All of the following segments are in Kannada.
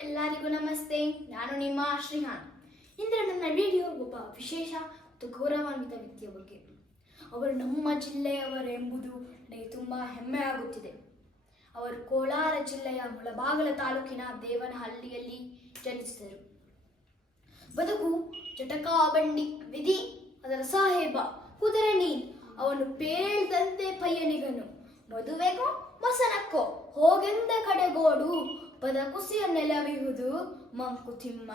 ಎಲ್ಲರಿಗೂ ನಮಸ್ತೆ, ನಾನು ನಿಮ್ಮ ಶ್ರೀಹಾನ್. ಇಂದ್ರ ನನ್ನ ವಿಡಿಯೋ ಒಬ್ಬ ವಿಶೇಷ ಮತ್ತು ಗೌರವಾನ್ವಿತ ವ್ಯಕ್ತಿಯ ಬಗ್ಗೆ. ಅವರು ನಮ್ಮ ಜಿಲ್ಲೆಯವರೆಂಬುದು ನನಗೆ ತುಂಬ ಹೆಮ್ಮೆ ಆಗುತ್ತಿದೆ. ಅವರು ಕೋಲಾರ ಜಿಲ್ಲೆಯ ಮುಳಬಾಗಲ ತಾಲೂಕಿನ ದೇವನಹಳ್ಳಿಯಲ್ಲಿ ಜನಿಸಿದರು. ಬದುಕು, ಜಟಕಾ ಬಂಡಿ, ವಿಧಿ, ಅದರ ಸಾಹೇಬ, ಕುದುರೆ ಅವನು ಪೇಳ್ದಂತೆ ಪಯ್ಯನಿಗನು. ಮದುವೆಗೋ, ಮಸನಕ್ಕೋ, ಹೋಗೆಂದ ಕಡೆಗೋಡು ಪದ ಮಂಕುತಿಮ್ಮ.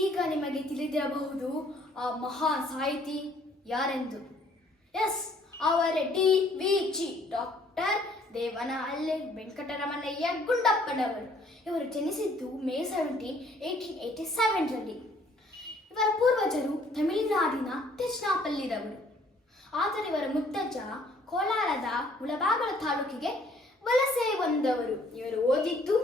ಈಗ ನಿಮಗೆ ತಿಳಿದಿರಬಹುದು ಆ ಮಹಾ ಸಾಹಿತಿ ಯಾರೆಂದು? ಎಸ್, ಅವರ ಡಿ ವಿ ಜಿ, ಡಾಕ್ಟರ್ ಅಲ್ಲೆ ವೆಂಕಟರಮಣಯ್ಯ ಗುಂಡಪ್ಪನವರು. ಇವರು ಜನಿಸಿದ್ದು ಮೇ ಸೆವೆಂಟೀನ್ ಏಯ್ಟೀನ್ ಏಯ್ಟಿ ಸೆವೆನ್ರಲ್ಲಿ ಇವರ ಪೂರ್ವಜರು ತಮಿಳುನಾಡಿನ ತಿರುಚನಾಪಲ್ಲಿರವರು ಆದರೆ ಇವರ ಮುತ್ತಜ್ಜ ಕೋಲಾರದ ಮುಳಬಾಗಲ ತಾಲೂಕಿಗೆ ವಲಸೆ ಬಂದವರು. ಇವರು ಓದಿದ್ದು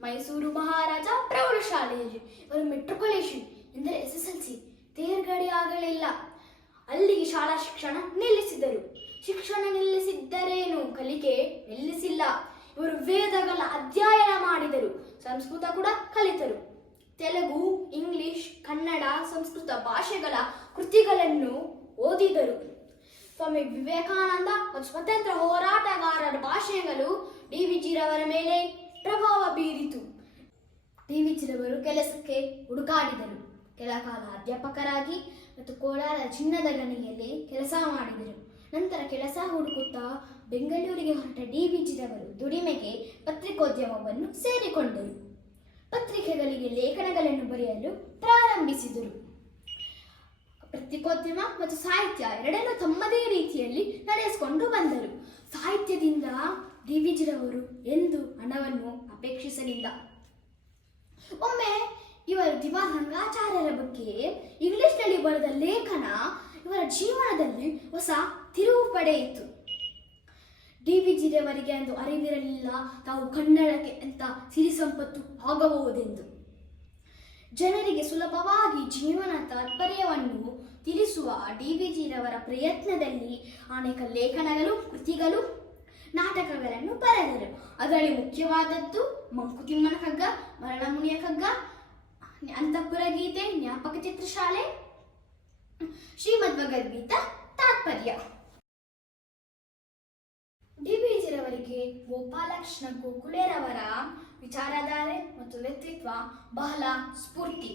ಮೈಸೂರು ಮಹಾರಾಜ ಪ್ರೌಢಶಾಲೆಯಲ್ಲಿ ಇವರು ಮೆಟ್ರಿಕುಲೇಷನ್ ಎಂದರೆ ಎಸ್ ಎಸ್ ಎಲ್ ಸಿ, ತೇರ್ಗಡೆ ಆಗಲಿಲ್ಲ. ಅಲ್ಲಿಗೆ ಶಾಲಾ ಶಿಕ್ಷಣ ನಿಲ್ಲಿಸಿದರು. ಶಿಕ್ಷಣ ನಿಲ್ಲಿಸಿದ್ದರೇನು? ಕಲಿಕೆ ನಿಲ್ಲಿಸಿಲ್ಲ. ಇವರು ವೇದಗಳ ಅಧ್ಯಯನ ಮಾಡಿದರು. ಸಂಸ್ಕೃತ ಕೂಡ ಕಲಿತರು. ತೆಲುಗು, ಇಂಗ್ಲಿಷ್, ಕನ್ನಡ, ಸಂಸ್ಕೃತ ಭಾಷೆಗಳ ಕೃತಿಗಳನ್ನು ಓದಿದರು. ಸ್ವಾಮಿ ವಿವೇಕಾನಂದ ಮತ್ತು ಸ್ವತಂತ್ರ ಹೋರಾಟಗಾರರ ಭಾಷೆಗಳು ಡಿ ವಿ ಜಿರವರ ಮೇಲೆ ಪ್ರಭಾವ ಬೀರಿತು. ಡಿ ವಿ ಜಿರವರು ಕೆಲಸಕ್ಕೆ ಹುಡುಕಾಡಿದರು. ಕೆಲ ಕಾಲ ಅಧ್ಯಾಪಕರಾಗಿ ಮತ್ತು ಕೋಲಾರ ಚಿನ್ನದ ಗಣಿಯಲ್ಲಿ ಕೆಲಸ ಮಾಡಿದರು. ನಂತರ ಕೆಲಸ ಹುಡುಕುತ್ತಾ ಬೆಂಗಳೂರಿಗೆ ಹೊರಟ ಡಿ ವಿಜಿರವರು ದುಡಿಮೆಗೆ ಪತ್ರಿಕೋದ್ಯಮವನ್ನು ಸೇರಿಕೊಂಡರು. ಪತ್ರಿಕೆಗಳಿಗೆ ಲೇಖನಗಳನ್ನು ಬರೆಯಲು ಪ್ರಾರಂಭಿಸಿದರು. ಪತ್ರಿಕೋದ್ಯಮ ಮತ್ತು ಸಾಹಿತ್ಯ ಎರಡನ್ನೂ ತಮ್ಮದೇ ರೀತಿಯಲ್ಲಿ ನಡೆಸಿಕೊಂಡು ಬಂದರು. ಸಾಹಿತ್ಯದಿಂದ ಡಿ ವಿ ಜಿರವರು ಎಂದು ಹಣವನ್ನು ಅಪೇಕ್ಷಿಸಲಿಲ್ಲ. ಒಮ್ಮೆ ಇವರು ದಿವಾನ್ ರಂಗಾಚಾರ್ಯರ ಬಗ್ಗೆ ಇಂಗ್ಲಿಷ್ನಲ್ಲಿ ಬರೆದ ಲೇಖನ ಇವರ ಜೀವನದಲ್ಲಿ ಹೊಸ ತಿರುವು ಪಡೆಯಿತು ಡಿ ವಿ ಜಿರವರಿಗೆ ಅಂದು ಅರಿವಿರಲಿಲ್ಲ. ತಾವು ಕನ್ನಡಕ್ಕೆ ಅಂತ ಸಿರಿ ಸಂಪತ್ತು ಆಗಬಹುದೆಂದು. ಜನರಿಗೆ ಸುಲಭವಾಗಿ ಜೀವನ ತಾತ್ಪರ್ಯವನ್ನು ತಿಳಿಸುವ ಡಿ ವಿ ಜಿರವರ ಪ್ರಯತ್ನದಲ್ಲಿ ಅನೇಕ ಲೇಖನಗಳು, ಕೃತಿಗಳು ನಾಟಕಗಳನ್ನು ಬರೆದರು. ಅದರಲ್ಲಿ ಮುಖ್ಯವಾದದ್ದು ಮಂಕುತಿಮ್ಮನ ಹಗ್ಗ ಮರಣಮುನಿಯ ಹಗ್ಗ ಅಂತಃಪುರ ಗೀತೆ, ಜ್ಞಾಪಕ ಚಿತ್ರಶಾಲೆ ಶ್ರೀಮದ್ ಭಗವದ್ಗೀತಾ ತಾತ್ಪರ್ಯ. ಡಿ ವಿ ಜಿರವರಿಗೆ ಗೋಪಾಲಕೃಷ್ಣ ಗೋಖಲೆರವರ ವಿಚಾರಧಾರೆ ಮತ್ತು ವ್ಯಕ್ತಿತ್ವ ಬಹಳ ಸ್ಫೂರ್ತಿ.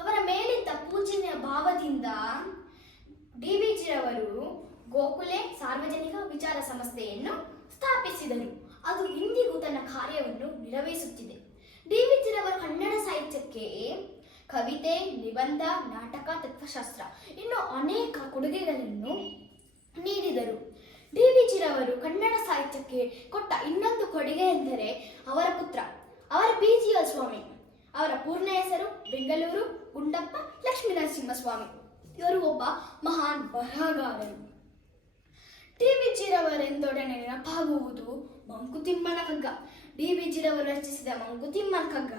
ಅವರ ಮೇಲಿದ್ದ ಪೂಜನೀಯ ಭಾವದಿಂದ ಡಿ ವಿ ಜಿರವರು ಗೋಕುಲೆ ಸಾರ್ವಜನಿಕ ವಿಚಾರ ಸಂಸ್ಥೆಯನ್ನು ಸ್ಥಾಪಿಸಿದರು ಅದು ಇಂದಿಗೂ ತನ್ನ ಕಾರ್ಯವನ್ನು ನಿರ್ವಹಿಸುತ್ತಿದೆ ಡಿ. ಕನ್ನಡ ಸಾಹಿತ್ಯಕ್ಕೆ ಕವಿತೆ, ನಿಬಂಧ, ನಾಟಕ, ತತ್ವಶಾಸ್ತ್ರ ಇನ್ನು ಅನೇಕ ಕೊಡುಗೆಗಳನ್ನು ನೀಡಿದರು. ಡಿ. ವಿ. ಜಿರವರು ಕನ್ನಡ ಸಾಹಿತ್ಯಕ್ಕೆ ಕೊಟ್ಟ ಇನ್ನೊಂದು ಕೊಡುಗೆ ಎಂದರೆ ಅವರ ಪುತ್ರ, ಅವರ ಬಿ. ಜಿ. ಎಲ್. ಸ್ವಾಮಿ. ಅವರ ಪೂರ್ಣ ಹೆಸರು ಬೆಂಗಳೂರು, ಗುಂಡಪ್ಪ, ಲಕ್ಷ್ಮೀನರಸಿಂಹಸ್ವಾಮಿ. ಇವರು ಒಬ್ಬ ಮಹಾನ್ ಬರಹಗಾರರು. ಡಿ ವಿ ನೆನಪಾಗುವುದು ಮಂಕುತಿಮ್ಮನ ಕಗ್ಗ ಡಿ ವಿ ರಚಿಸಿದ ಮಂಕುತಿಮ್ಮನ ಕಗ್ಗ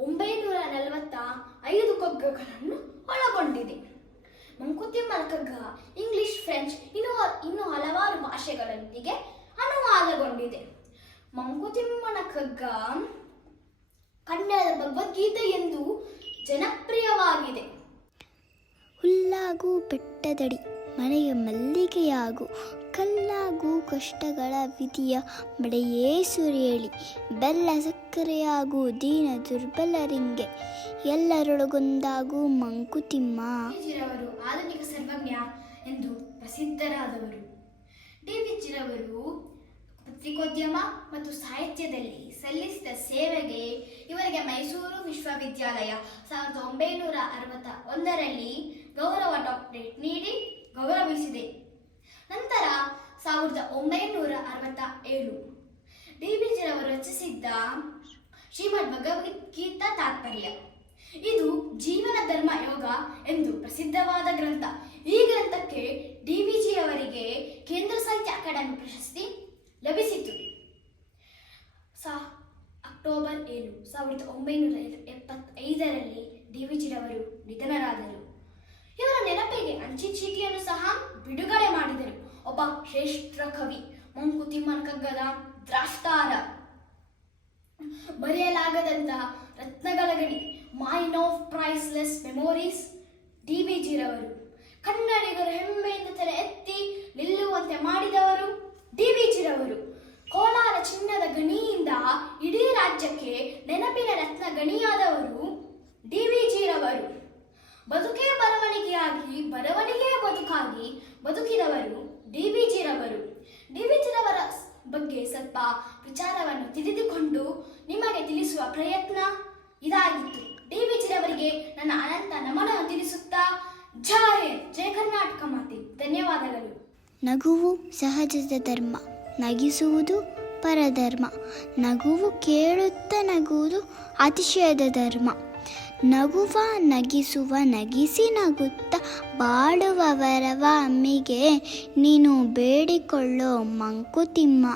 ಒಂಬೈನೂರ ನಲವತ್ತ ಐದು ಕಗ್ಗಗಳನ್ನು ಒಳಗೊಂಡಿದೆ. ಮಂಕುತಿಮ್ಮನ ಕಗ್ಗ ಇಂಗ್ಲಿಷ್, ಫ್ರೆಂಚ್ ಇನ್ನು ಇನ್ನು ಹಲವಾರು ಭಾಷೆಗಳೊಂದಿಗೆ ಅನುವಾದಗೊಂಡಿದೆ. ಮಂಕುತಿಮ್ಮನ ಕಗ್ಗ ಕನ್ನಡದ ಭಗವದ್ಗೀತೆ ಎಂದು ಜನಪ್ರಿಯವಾಗಿದೆ. ಹುಲ್ಲಾಗು ಬೆಟ್ಟದಡಿ ಮನೆಯ ಮಲ್ಲಿಗೆಯಾಗು ಕಲ್ಲಾಗು ಕಷ್ಟಗಳ ವಿಧಿಯ ಬಡೆಯೇ ಸುರಿಯಲಿ. ಬೆಲ್ಲ ಸಕ್ಕರೆಯಾಗೂ ದೀನ ದುರ್ಬಲರಿಂಗೆ ಎಲ್ಲರೊಳಗೊಂದಾಗೂ ಮಂಕುತಿಮ್ಮ. ಆಧುನಿಕ ಸರ್ವಜ್ಞ ಎಂದು ಪ್ರಸಿದ್ಧರಾದವರು. ಡಿವಿಜಿರವರು ಪತ್ರಿಕೋದ್ಯಮ ಮತ್ತು ಸಾಹಿತ್ಯದಲ್ಲಿ ಸಲ್ಲಿಸಿದ ಸೇವೆಗೆ ಇವರಿಗೆ ಮೈಸೂರು ವಿಶ್ವವಿದ್ಯಾಲಯ ಸಾವಿರದ ಒಂಬೈನೂರ ಅರವತ್ತ ಒಂದರಲ್ಲಿ ಗೌರವ ಡಾಕ್ಟರೇಟ್ ನೀಡಿ ಗೌರವಿಸಿದೆ. ನಂತರ ಸಾವಿರದ ಒಂಬೈನೂರ ಅರವತ್ತ ಏಳು. ಡಿ ಬಿಜಿರವರು ರಚಿಸಿದ್ದ ಶ್ರೀಮದ್ ಭಗವದ್ಗೀತಾ ತಾತ್ಪರ್ಯ. ಇದು ಜೀವನ ಧರ್ಮ ಯೋಗ ಎಂದು ಪ್ರಸಿದ್ಧವಾದ ಗ್ರಂಥ. ಈ ಗ್ರಂಥಕ್ಕೆ ಡಿ ಅವರಿಗೆ ಕೇಂದ್ರ ಸಾಹಿತ್ಯ ಅಕಾಡೆಮಿ ಪ್ರಶಸ್ತಿ ಲಭಿಸಿತು. ಅಕ್ಟೋಬರ್ ಏಳು, ಸಾವಿರದ ಒಂಬೈನೂರ ಎಪ್ಪತ್ತೈದರಲ್ಲಿ ಡಿ ವಿ ಜಿರವರು ನಿಧನರಾದರು. ಇವರ ನೆನಪಿಗೆ ಶ್ರೇಷ್ಠ ಕವಿ. ಮಂಕುತಿಮ್ಮನ ಕಗ್ಗದ ದ್ರಾಷ್ಟಾರ ಬರೆಯಲಾಗದಂತಹ ಗಣಿ mine of priceless memories D B ಜಿರವರು. ಕನ್ನಡಿಗರು ಹೆಮ್ಮೆಯಿಂದ ತಲೆ ಎತ್ತಿ ನಿಲ್ಲುವಂತೆ ಮಾಡಿದವರು ಡಿ ಬಿ ಜಿರವರು. ಕೋಲಾರ ಚಿನ್ನದ ಗಣಿಯಿಂದ ಇಡೀ ರಾಜ್ಯಕ್ಕೆ ನೆನಪಿನ ರತ್ನ ಗಣಿಯಾದವರು ಡಿ ವಿ ಜಿರವರು. ಬದುಕೇ ಬರವಣಿಗೆಯಾಗಿ, ಬರವಣಿಗೆಯ ಬದುಕಾಗಿ ಬದುಕಿದವರು ಡಿ ಬಿ ಜಿರವರು. ಡಿ ವಿ ಬಗ್ಗೆ ಸ್ವಲ್ಪ ವಿಚಾರವನ್ನು ತಿಳಿದುಕೊಂಡು ನಿಮಗೆ ತಿಳಿಸುವ ಪ್ರಯತ್ನ ಇದಾಗಿತ್ತು. ಡಿ ಬಿ ಜಿರವರಿಗೆ ನನ್ನ ಅನಂತ ನಮನವನ್ನು ತಿಳಿಸುತ್ತಾ ಜಯ ಜಯ ಕರ್ನಾಟಕ ಮಾತೆ. ಧನ್ಯವಾದಗಳು. ನಗುವು ಸಹಜದ ಧರ್ಮ, ನಗಿಸುವುದು ಪರಧರ್ಮ. ನಗುವು ಕೇಳುತ್ತ ನಗುವುದು ಅತಿಶಯದ ಧರ್ಮ. ನಗುವ, ನಗಿಸುವ, ನಗಿಸಿ ನಗುತ್ತ ಬಾಳುವವರವ ಅಮ್ಮಿಗೆ ನೀನು ಬೇಡಿಕೊಳ್ಳೋ ಮಂಕುತಿಮ್ಮ.